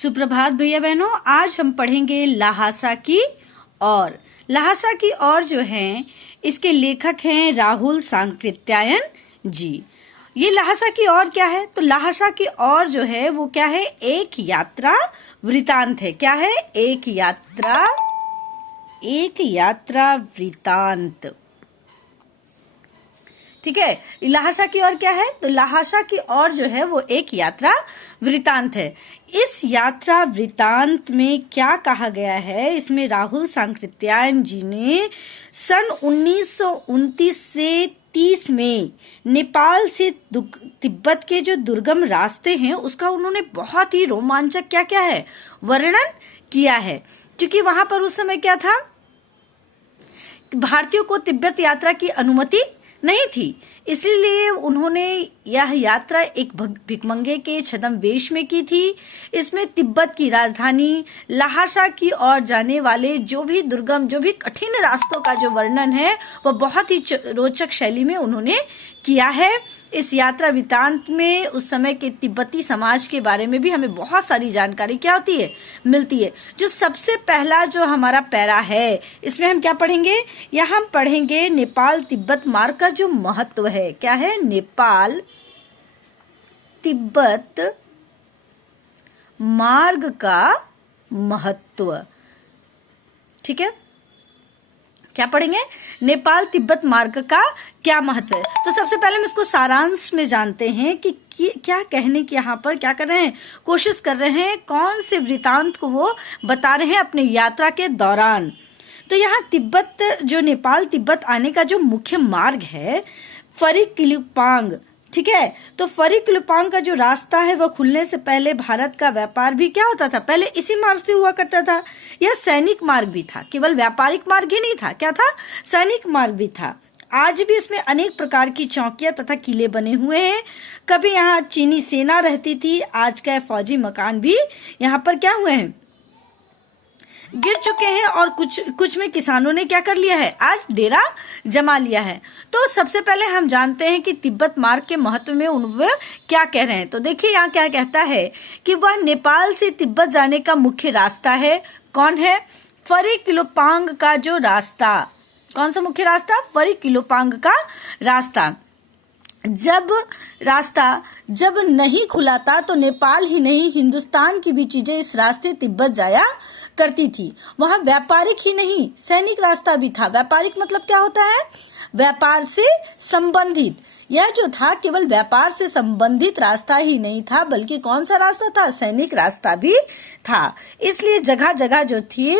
सुप्रभात भैया बहनों, आज हम पढ़ेंगे ल्हासा की ओर। ल्हासा की ओर जो है इसके लेखक हैं राहुल सांकृत्यायन जी। ये ल्हासा की ओर क्या है? तो ल्हासा की ओर जो है वो क्या है? एक यात्रा वृतांत है। क्या है? एक यात्रा वृतांत। ठीक है। ल्हासा की ओर क्या है? तो ल्हासा की ओर जो है वो एक यात्रा वृतांत है। इस यात्रा वृतांत में क्या कहा गया है? इसमें राहुल सांकृत्यायन जी ने सन 1929 से 30 में नेपाल से तिब्बत के जो दुर्गम रास्ते हैं उसका उन्होंने बहुत ही रोमांचक क्या है वर्णन किया है। क्योंकि वहां पर उस समय क्या था, भारतीयों को तिब्बत यात्रा की अनुमति नहीं थी, इसीलिए उन्होंने यह यात्रा एक भिखमंगे के छद्मवेश में की थी। इसमें तिब्बत की राजधानी ल्हासा की ओर जाने वाले जो भी दुर्गम, जो भी कठिन रास्तों का जो वर्णन है वह बहुत ही रोचक शैली में उन्होंने किया है। इस यात्रा वृतांत में उस समय के तिब्बती समाज के बारे में भी हमें बहुत सारी जानकारी क्या होती है, मिलती है। जो सबसे पहला जो हमारा पैरा है इसमें हम क्या पढ़ेंगे? यहाँ हम पढ़ेंगे नेपाल तिब्बत मार्ग का जो महत्व है। क्या है? नेपाल तिब्बत मार्ग का महत्व। ठीक है, क्या पढ़ेंगे? नेपाल तिब्बत मार्ग का क्या महत्व है। तो सबसे पहले हम इसको सारांश में जानते हैं कि क्या कहने की यहाँ पर क्या कर रहे हैं, कोशिश कर रहे हैं, कौन से वृतांत को वो बता रहे हैं अपने यात्रा के दौरान। तो यहाँ तिब्बत, जो नेपाल तिब्बत आने का जो मुख्य मार्ग है फरिकलुपांग। ठीक है, तो फरिकलुपांग का जो रास्ता है वह खुलने से पहले भारत का व्यापार भी क्या होता था? पहले इसी मार्ग से हुआ करता था। यह सैनिक मार्ग भी था, केवल व्यापारिक मार्ग ही नहीं था। क्या था? सैनिक मार्ग भी था। आज भी इसमें अनेक प्रकार की चौकियां तथा किले बने हुए हैं। कभी यहाँ चीनी सेना रहती थी। आज का फौजी मकान भी यहाँ पर क्या हुए हैं, गिर चुके हैं, और कुछ में किसानों ने क्या कर लिया है, आज डेरा जमा लिया है। तो सबसे पहले हम जानते हैं कि तिब्बत मार्ग के महत्व में वह क्या कह रहे हैं। तो देखिए यहाँ क्या कहता है कि वह नेपाल से तिब्बत जाने का मुख्य रास्ता है। कौन है? फरिकलुपांग का जो रास्ता। कौन सा मुख्य रास्ता? फरिकलुपांग का रास्ता। जब नहीं खुला था तो नेपाल ही नहीं, हिंदुस्तान की भी चीजें इस रास्ते तिब्बत जाया करती थी। वहां व्यापारिक ही नहीं, सैनिक रास्ता भी था। व्यापारिक मतलब क्या होता है? व्यापार से संबंधित। यह जो था केवल व्यापार से संबंधित रास्ता ही नहीं था, बल्कि कौन सा रास्ता था? सैनिक रास्ता भी था। इसलिए जगह जगह जो थी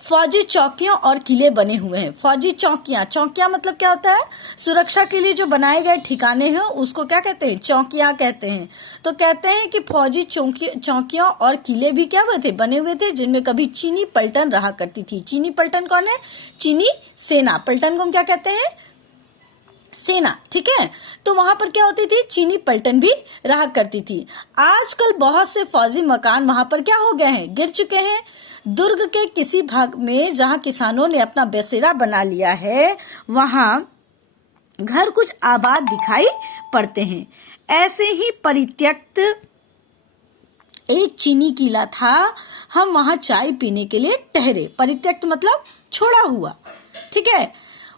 फौजी चौकियों और किले बने हुए हैं। फौजी चौकियां मतलब क्या होता है? सुरक्षा के लिए जो बनाए गए ठिकाने हैं उसको क्या कहते हैं? चौकियां कहते हैं। तो कहते हैं कि फौजी चौकियां और किले भी क्या हुए थे? बने हुए थे, जिनमें कभी चीनी पलटन रहा करती थी। चीनी पलटन कौन है? चीनी सेना। पलटन को हम क्या कहते हैं? सेना। ठीक है, तो वहां पर क्या होती थी? चीनी पलटन भी रहा करती थी। आजकल बहुत से फौजी मकान वहां पर क्या हो गए हैं? गिर चुके हैं। दुर्ग के किसी भाग में जहां किसानों ने अपना बसेरा बना लिया है वहां घर कुछ आबाद दिखाई पड़ते हैं। ऐसे ही परित्यक्त एक चीनी किला था। हम वहां चाय पीने के लिए ठहरे। परित्यक्त मतलब छोड़ा हुआ। ठीक है,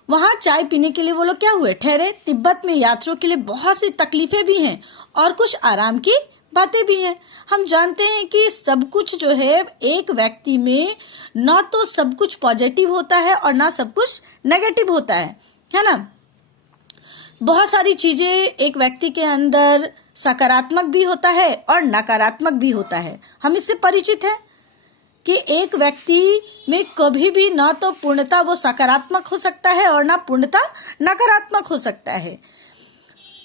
वहां चाय पीने के लिए वो लोग क्या हुए? ठहरे। तिब्बत में यात्रियों के लिए बहुत सी तकलीफें भी हैं और कुछ आराम की बातें भी हैं। हम जानते हैं कि सब कुछ जो है एक व्यक्ति में न तो सब कुछ पॉजिटिव होता है और ना सब कुछ नेगेटिव होता है ना। बहुत सारी चीजें एक व्यक्ति के अंदर सकारात्मक भी होता है और नकारात्मक भी होता है। हम इससे परिचित हैं कि एक व्यक्ति में कभी भी ना तो पूर्णता वो सकारात्मक हो सकता है और ना पूर्णता नकारात्मक हो सकता है।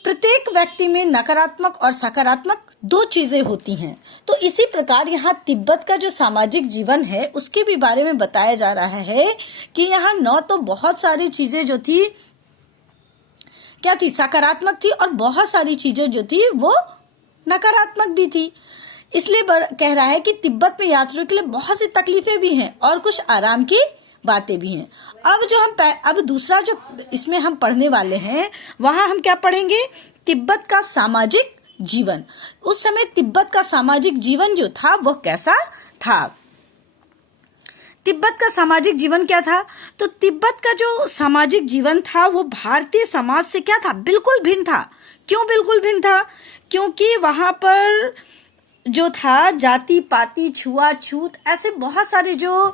प्रत्येक व्यक्ति में नकारात्मक और सकारात्मक दो चीजें होती हैं। तो इसी प्रकार यहाँ तिब्बत का जो सामाजिक जीवन है उसके भी बारे में बताया जा रहा है कि यहाँ न तो बहुत सारी चीजें जो थी क्या थी? सकारात्मक थी, और बहुत सारी चीजें जो थी वो नकारात्मक भी थी। इसलिए कह रहा है कि तिब्बत में यात्रियों के लिए बहुत सी तकलीफें भी हैं और कुछ आराम की बातें भी हैं। अब दूसरा जो इसमें हम पढ़ने वाले हैं वहां हम क्या पढ़ेंगे? तिब्बत का सामाजिक जीवन। उस समय तिब्बत का सामाजिक जीवन जो था वह कैसा था? तिब्बत का सामाजिक जीवन क्या था? तो तिब्बत का जो सामाजिक जीवन था वो भारतीय समाज से क्या था? बिल्कुल भिन्न था। क्यों बिल्कुल भिन्न था? क्योंकि वहां पर जो था जाति पाति छुआछूत ऐसे बहुत सारे जो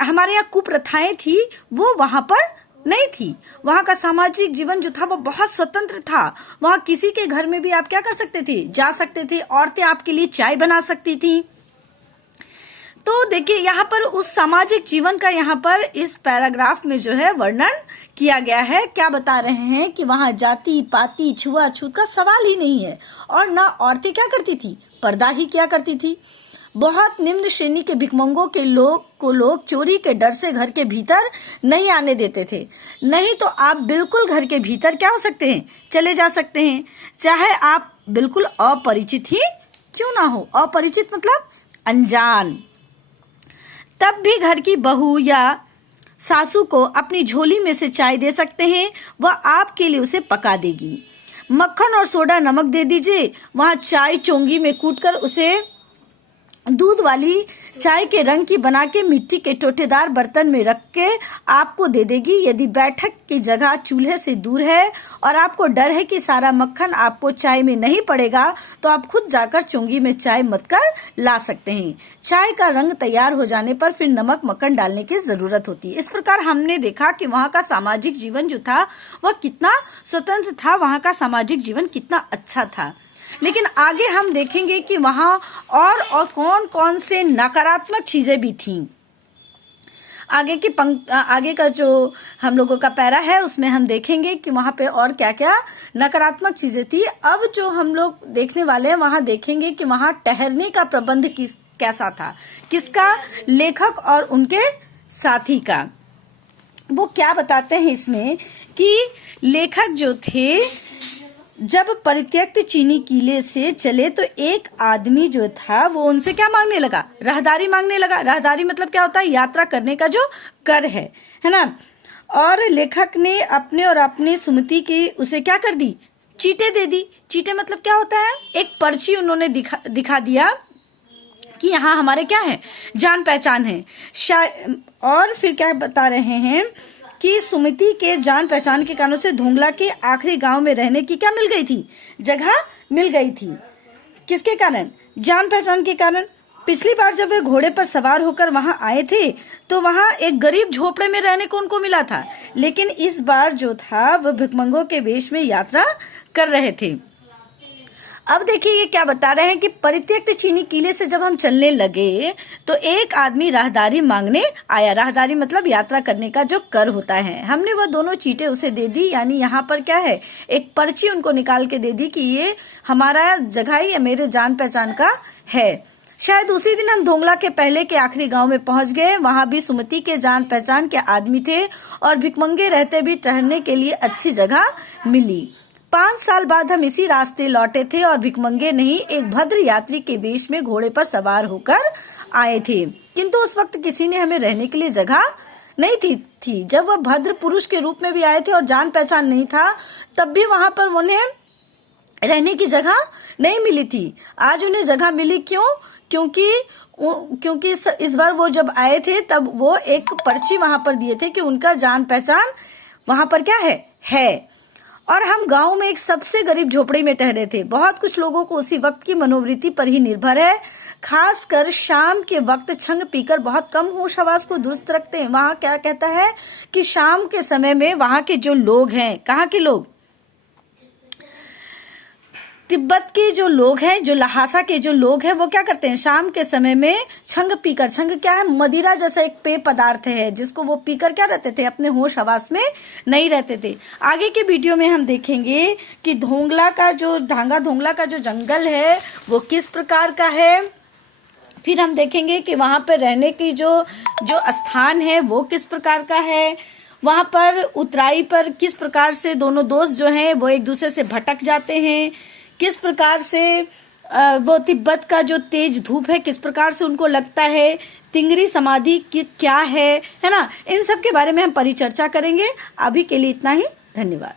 हमारे यहाँ कुप्रथाएं थी वो वहां पर नहीं थी। वहां का सामाजिक जीवन जो था वो बहुत स्वतंत्र था। वहां किसी के घर में भी आप क्या कर सकते थे? जा सकते थे। औरतें आपके लिए चाय बना सकती थी। तो देखिए यहाँ पर उस सामाजिक जीवन का यहाँ पर इस पैराग्राफ में जो है वर्णन किया गया है। क्या बता रहे हैं कि वहां जाति पाति छुआछूत का सवाल ही नहीं है। और ना औरतें क्या करती थी? पर्दा ही क्या करती थी। बहुत निम्न श्रेणी के भिखमंगों के लोग चोरी के डर से घर के भीतर नहीं आने देते थे। नहीं तो आप बिल्कुल घर के भीतर क्या हो सकते हैं? चले जा सकते हैं, चाहे आप बिल्कुल अपरिचित ही क्यों ना हो। अपरिचित मतलब अनजान। तब भी घर की बहू या सासू को अपनी झोली में से चाय दे सकते हैं, वह आपके लिए उसे पका देगी। मक्खन और सोडा नमक दे दीजिए, वहां चाय चोंगी में कूटकर उसे दूध वाली चाय के रंग की बना के मिट्टी के टोटेदार बर्तन में रख के आपको दे देगी। यदि बैठक की जगह चूल्हे से दूर है और आपको डर है कि सारा मक्खन आपको चाय में नहीं पड़ेगा, तो आप खुद जाकर चोंगी में चाय मत कर ला सकते हैं। चाय का रंग तैयार हो जाने पर फिर नमक मक्खन डालने की जरूरत होती है। इस प्रकार हमने देखा कि वहाँ का सामाजिक जीवन जो था वह कितना स्वतंत्र था, वहाँ का सामाजिक जीवन कितना अच्छा था। लेकिन आगे हम देखेंगे कि वहां और कौन कौन से नकारात्मक चीजें भी थीं। आगे का जो हम लोगों का पैरा है उसमें हम देखेंगे कि वहां पे और क्या क्या नकारात्मक चीजें थी। अब जो हम लोग देखने वाले हैं वहां देखेंगे कि वहां ठहरने का प्रबंध कैसा था, किसका? लेखक और उनके साथी का। वो क्या बताते हैं इसमें कि लेखक जो थे जब परित्यक्त चीनी किले से चले तो एक आदमी जो था वो उनसे क्या मांगने लगा? राहदारी मांगने लगा। राहदारी मतलब क्या होता है? यात्रा करने का जो कर है ना। और लेखक ने अपने और अपनी सुमति की उसे क्या कर दी? चीटें दे दी। चीटें मतलब क्या होता है? एक पर्ची उन्होंने दिखा दिया कि यहाँ हमारे क्या है? जान पहचान है। और फिर क्या बता रहे हैं कि सुमिति के जान पहचान के कारणों से धोंगला के आखिरी गांव में रहने की क्या मिल गई थी? जगह मिल गई थी। किसके कारण? जान पहचान के कारण। पिछली बार जब वे घोड़े पर सवार होकर वहां आए थे तो वहां एक गरीब झोपड़े में रहने को उनको मिला था, लेकिन इस बार जो था वह भिखमंगों के वेश में यात्रा कर रहे थे। अब देखिए ये क्या बता रहे हैं कि परित्यक्त चीनी किले से जब हम चलने लगे तो एक आदमी राहदारी मांगने आया। राहदारी मतलब यात्रा करने का जो कर होता है। हमने वो दोनों चीटें उसे दे दी, यानी यहाँ पर क्या है? एक पर्ची उनको निकाल के दे दी कि ये हमारा जगह या मेरे जान पहचान का है। शायद उसी दिन हम धोंगला के पहले के आखिरी गांव में पहुंच गए। वहां भी सुमति के जान पहचान के आदमी थे और भिखमंगे रहते भी ठहरने के लिए अच्छी जगह मिली। 5 साल बाद हम इसी रास्ते लौटे थे और भिखमंगे नहीं, एक भद्र यात्री के वेश में घोड़े पर सवार होकर आए थे, किंतु उस वक्त किसी ने हमें रहने के लिए जगह नहीं थी। जब वह भद्र पुरुष के रूप में भी आए थे और जान पहचान नहीं था, तब भी वहां पर उन्हें रहने की जगह नहीं मिली थी। आज उन्हें जगह मिली। क्यों? क्योंकि इस बार वो जब आए थे तब वो एक पर्ची वहां पर दिए थे कि उनका जान पहचान वहां पर क्या है। और हम गांव में एक सबसे गरीब झोपड़ी में ठहरे थे। बहुत कुछ लोगों को उसी वक्त की मनोवृत्ति पर ही निर्भर है, खासकर शाम के वक्त छंग पीकर बहुत कम होश हवास को दुरुस्त रखते हैं। वहां क्या कहता है कि शाम के समय में वहां के जो लोग हैं, कहाँ के लोग? तिब्बत के जो लोग हैं, जो लहासा के जो लोग हैं, वो क्या करते हैं? शाम के समय में छंग पीकर, छंग क्या है? मदिरा जैसा एक पेय पदार्थ है जिसको वो पीकर क्या रहते थे? अपने होश हवास में नहीं रहते थे। आगे के वीडियो में हम देखेंगे कि ढांगा धोंगला का जो जंगल है वो किस प्रकार का है। फिर हम देखेंगे कि वहां पर रहने की जो स्थान है वो किस प्रकार का है। वहां पर उतराई पर किस प्रकार से दोनों दोस्त जो हैं वो एक दूसरे से भटक जाते हैं, किस प्रकार से वो तिब्बत का जो तेज धूप है किस प्रकार से उनको लगता है, तिंगरी समाधि की क्या है ना, इन सब के बारे में हम परिचर्चा करेंगे। अभी के लिए इतना ही। धन्यवाद।